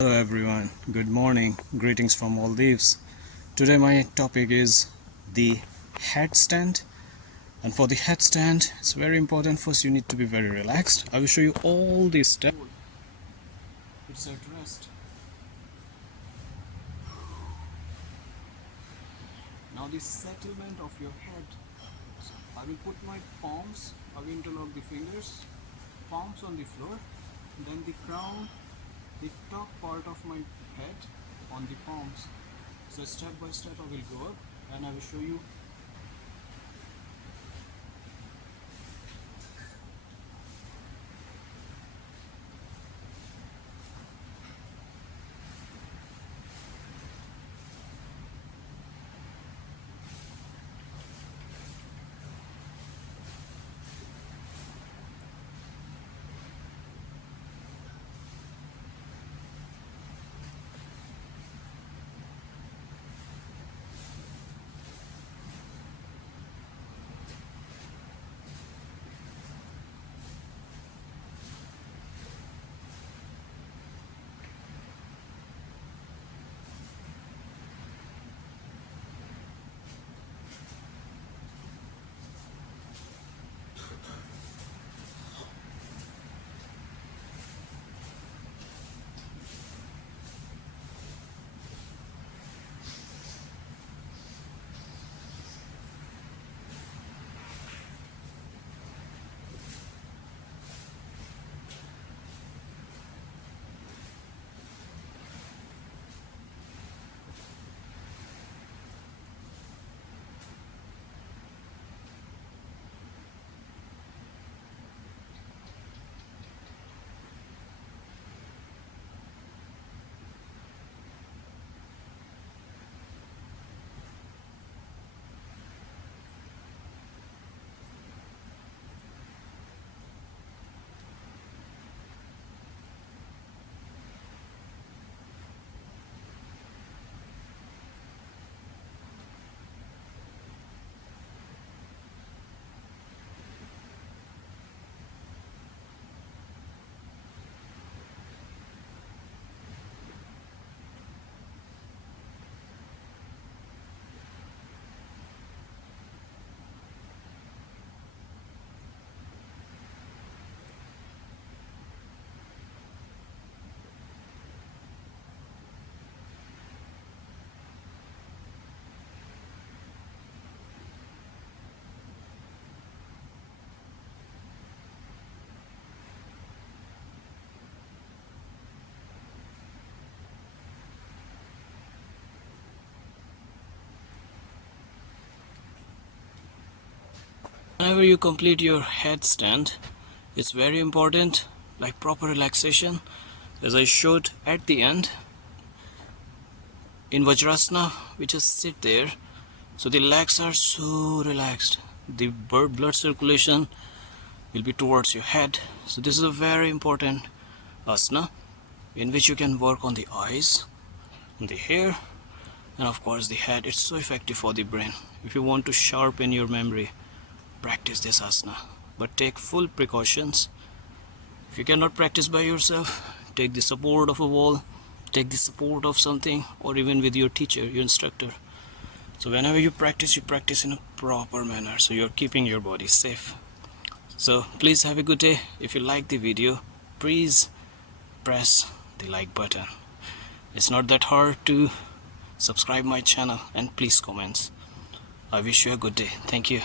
Hello everyone, good morning, greetings from Maldives. Today my topic is the headstand, and for the headstand it's very important. First you need to be very relaxed. I will show you all these steps. It's at rest. Now the settlement of your head. So I will put my palms, I will interlock the fingers, palms on the floor, then the crown, the top part of my head on the palms. So step by step I will go up and I will show you. Whenever you complete your headstand, it's very important, like proper relaxation, as I showed at the end. In Vajrasana, we just sit there, so the legs are so relaxed. The blood circulation will be towards your head. So this is a very important asana in which you can work on the eyes, on the hair, and of course the head. It's so effective for the brain. If you want to sharpen your memory, practice this asana, but take full precautions. If you cannot practice by yourself, take the support of a wall, take the support of something, or even with your teacher, your instructor. So whenever you practice in a proper manner, so you're keeping your body safe. So please have a good day. If you like the video, please press the like button. It's not that hard to subscribe my channel, and please comment. I wish you a good day. Thank you.